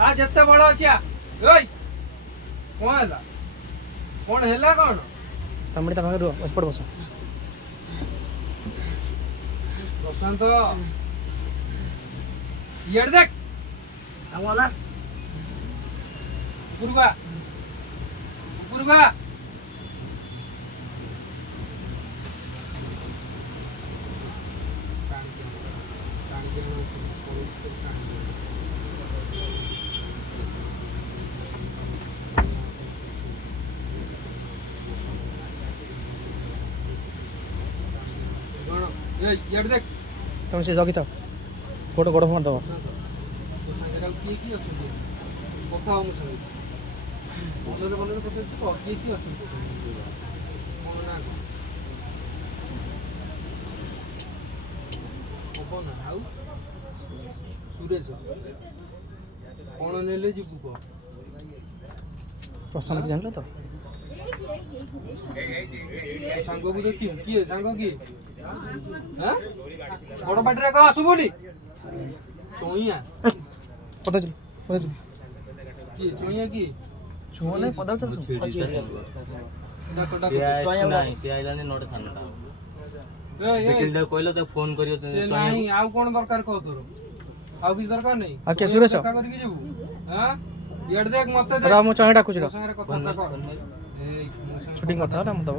आ जत्ते बड़ अछि ओय कोन हैला कोन तमड़ी ता भागरो ऊपर बस बसंत येड देख आवाला पुरगा येड देख तुम से जगी था गोड़ गोड़ फोन दो तो संगे की अछि কথা हम संगे बोलरे কথা तो की अछि मोर ना कोन आउ सुरेश कोन नेले जिबु को प्रश्न जानला तो सांग को देखि की सांग की हां बड़ बाटरे का आसु बोली चोइया पता चल की चोइया की छुआ नहीं पता चल नहीं से आइला ने नोट सानटा डिटेल दे कहलो तो फोन करियो से नहीं आउ कोन दरकार को तोर आउ किछ दरकार नहीं आ के सुरेश का करके जेबू हां येड देख मते देख राम चाहे डाकुछ संगे कथा कर ए शूटिंग करता ना हम तो